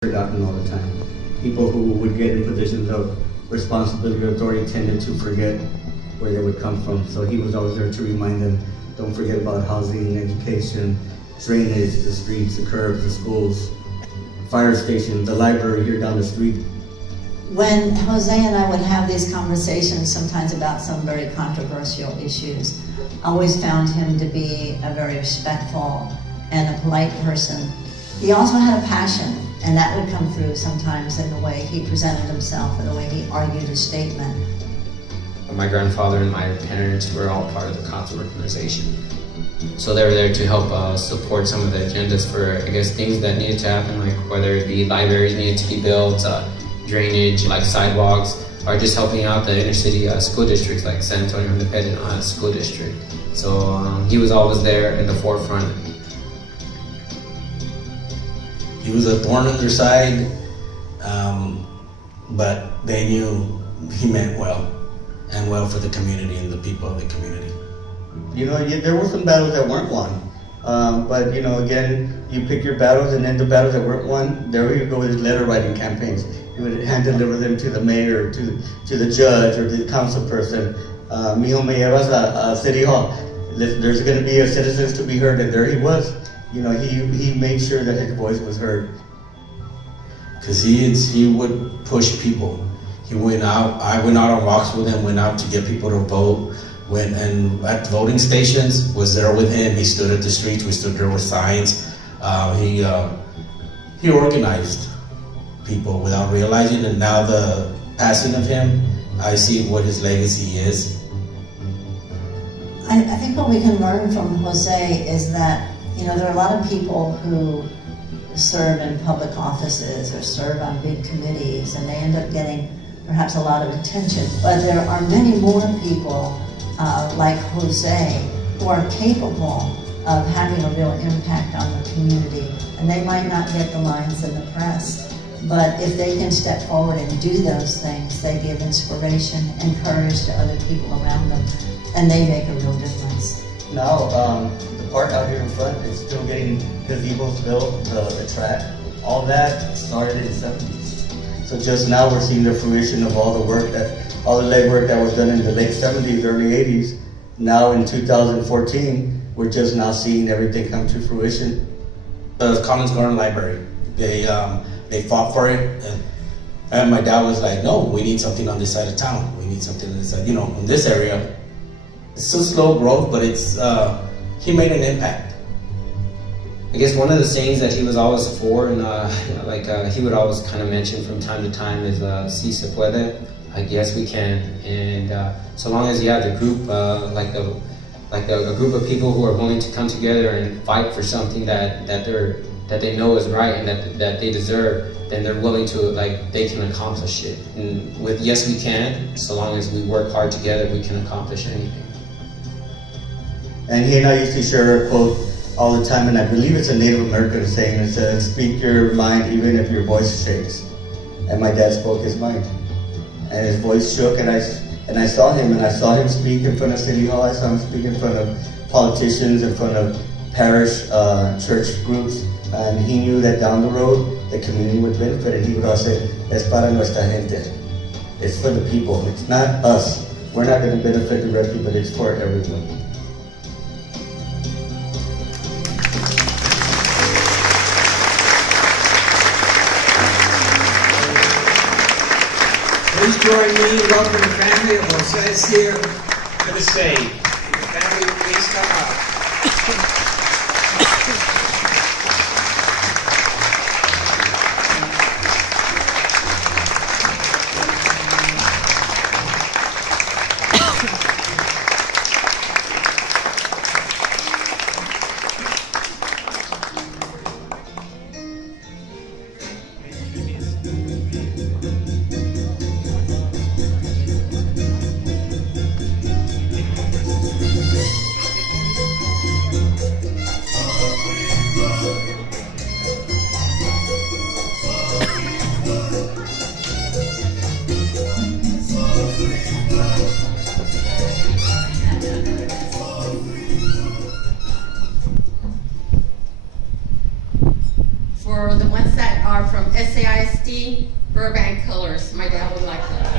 forgotten all the time. People who would get in positions of responsibility or authority tended to forget where they would come from. So he was always there to remind them, don't forget about housing, education, drainage, the streets, the curbs, the schools, fire station, the library here down the street. When Jose and I would have these conversations sometimes about some very controversial issues, I always found him to be a very respectful and a polite person. He also had a passion, and that would come through sometimes in the way he presented himself and the way he argued his statement. My grandfather and my parents were all part of the council organization. So they were there to help support some of the agendas for, I guess, things that needed to happen, like whether it be libraries needed to be built, drainage, like sidewalks, or just helping out the inner city school districts like San Antonio Independent School District. So he was always there in the forefront. He was a thorn in their side, but they knew he meant well, and well for the community and the people of the community. You know, there were some battles that weren't won. But, you know, again, you pick your battles, and then the battles that weren't won, there you go with his letter writing campaigns. He would hand deliver them to the mayor, to the judge, or to the council person. Mijo me llevas a City Hall. There's going to be a citizens to be heard, and there he was. You know, he made sure that his voice was heard. Because he would push people. He went out, I went out on walks with him, went out to get people to vote. And at the voting stations, was there with him. He stood at the streets, we stood there with signs. He organized people without realizing, and now the passing of him, I see what his legacy is. I think what we can learn from Jose is that, you know, there are a lot of people who serve in public offices or serve on big committees, and they end up getting perhaps a lot of attention. But there are many more people like Jose who are capable of having a real impact on the community. And they might not get the lines in the press, but if they can step forward and do those things, they give inspiration and courage to other people around them, and they make a real difference. Now, the park out here in front is still getting gazebos built, the track. All that started in the 70s. So just now we're seeing the fruition of all the legwork that was done in the late 70s, early 80s. Now in 2014, we're just now seeing everything come to fruition. The Collins Garden Library, they fought for it, and my dad was like, no, we need something on this side of town. We need something on this side, you know, in this area. It's still slow growth, but he made an impact. I guess one of the things that he was always for, and he would always kind of mention from time to time, is "Si se puede," like yes we can. And so long as you have the group, a group of people who are willing to come together and fight for something that they know is right and that they deserve, then they're willing to, they can accomplish it. And with yes we can, so long as we work hard together, we can accomplish anything. And he and I used to share a quote all the time, and I believe it's a Native American saying. It says, "Speak your mind even if your voice shakes." And my dad spoke his mind, and his voice shook, and I saw him speak in front of City Hall. I saw him speak in front of politicians, in front of parish church groups, and he knew that down the road the community would benefit. And he would always say, "Es para nuestra gente." It's for the people. It's not us. We're not going to benefit directly, but it's for everyone. Please join me in welcoming the family of Jose here to the stage. The family, please come up. SAISD, Burbank Colors. My dad would like that.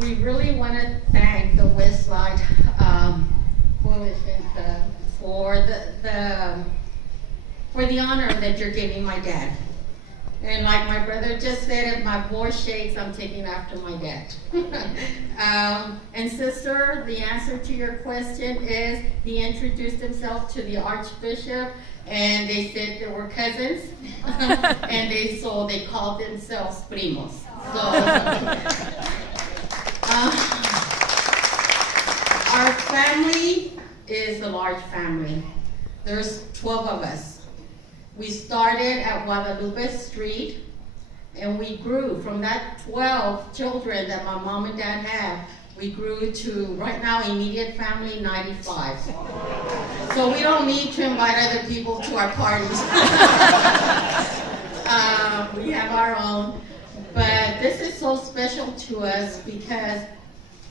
We really want to thank the Westside Coalition for the honor that you're giving my dad. And like my brother just said, if my voice shakes, I'm taking after my dad. And sister, the answer to your question is he introduced himself to the Archbishop, and they said they were cousins, and they called themselves primos. So our family is a large family. There's 12 of us. We started at Guadalupe Street, and we grew from that 12 children that my mom and dad had. We grew to, right now, immediate family, 95. So we don't need to invite other people to our parties. We have our own. But this is so special to us because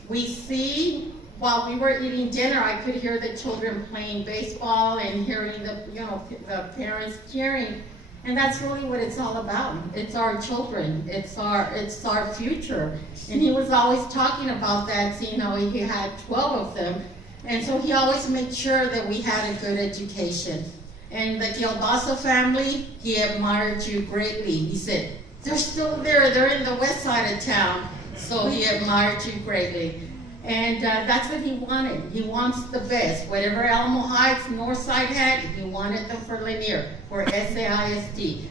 we see, while we were eating dinner, I could hear the children playing baseball and hearing the parents cheering. And that's really what it's all about. It's our children. It's our future. And he was always talking about that, seeing how he had 12 of them. And so he always made sure that we had a good education. And the Gilbasso family, he admired you greatly. He said, they're still there. They're in the west side of town. So he admired you greatly. And that's what he wanted. He wants the best. Whatever Alamo Heights, Northside had, he wanted them for Lanier, for SAISD.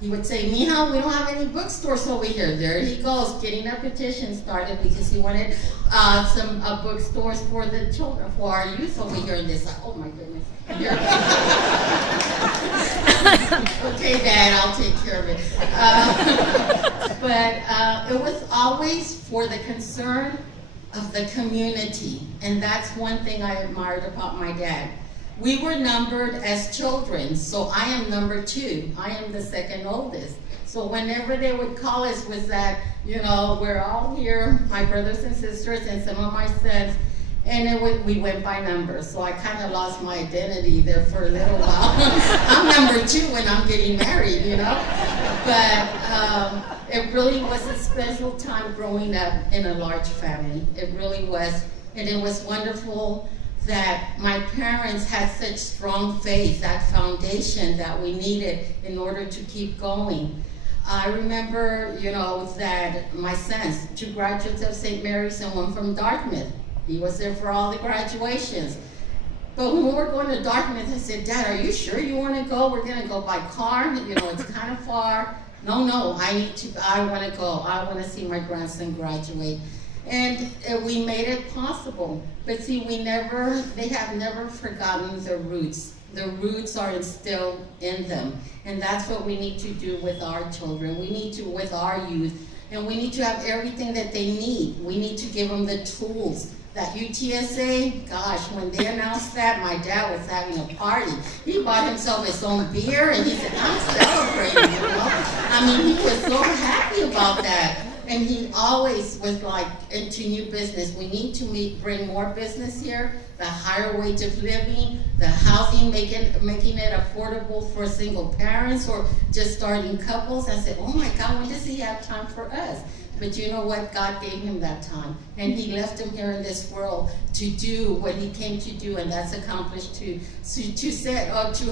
He would say, Mija, we don't have any bookstores over here. There he goes, getting a petition started because he wanted some bookstores for the children, for our youth over here in this. Oh my goodness. Okay, Dad, I'll take care of it. But it was always for the concern of the community, and that's one thing I admired about my dad. We were numbered as children, so I am number 2. I am the second oldest. So whenever they would call us was that, we're all here, my brothers and sisters and some of my sons, and we went by numbers. So I kind of lost my identity there for a little while. I'm number 2 when I'm getting married, But it really was a special time growing up in a large family. It really was. And it was wonderful that my parents had such strong faith, that foundation that we needed in order to keep going. I remember, that my sons, 2 graduates of St. Mary's and 1 from Dartmouth. He was there for all the graduations. But when we were going to Dartmouth, I said, Dad, are you sure you want to go? We're going to go by car. It's kind of far. No, I want to go. I want to see my grandson graduate. And we made it possible. But see, they have never forgotten the roots. The roots are instilled in them. And that's what we need to do with our children. We need to with our youth. And we need to have everything that they need. We need to give them the tools. That UTSA, gosh, when they announced that, my dad was having a party. He bought himself his own beer, and he said, I'm celebrating, he was so happy about that. And he always was like, into new business. We need to bring more business here, the higher wage of living, the housing, making it affordable for single parents or just starting couples. I said, oh my God, when does he have time for us? But you know what? God gave him that time. And he left him here in this world to do what he came to do, and that's accomplished to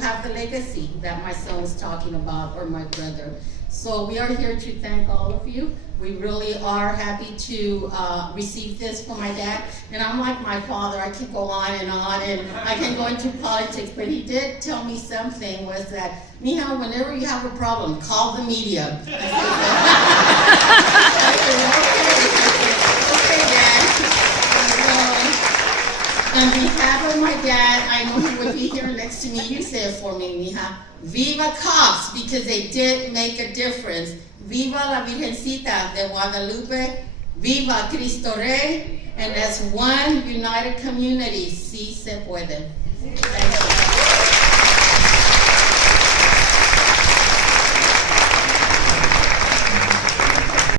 have the legacy that my son was talking about, or my brother. So we are here to thank all of you. We really are happy to receive this from my dad. And I'm like my father, I can go on, and I can go into politics, but he did tell me something, was that, Mija, whenever you have a problem, call the media. I said, okay, Dad. On behalf of my dad, I know he would be here next to me. You say it for me, Mija. Viva cops, because they did make a difference. Viva la Virgencita de Guadalupe. Viva Cristo Rey. And as one united community, sí se puede. Thank you.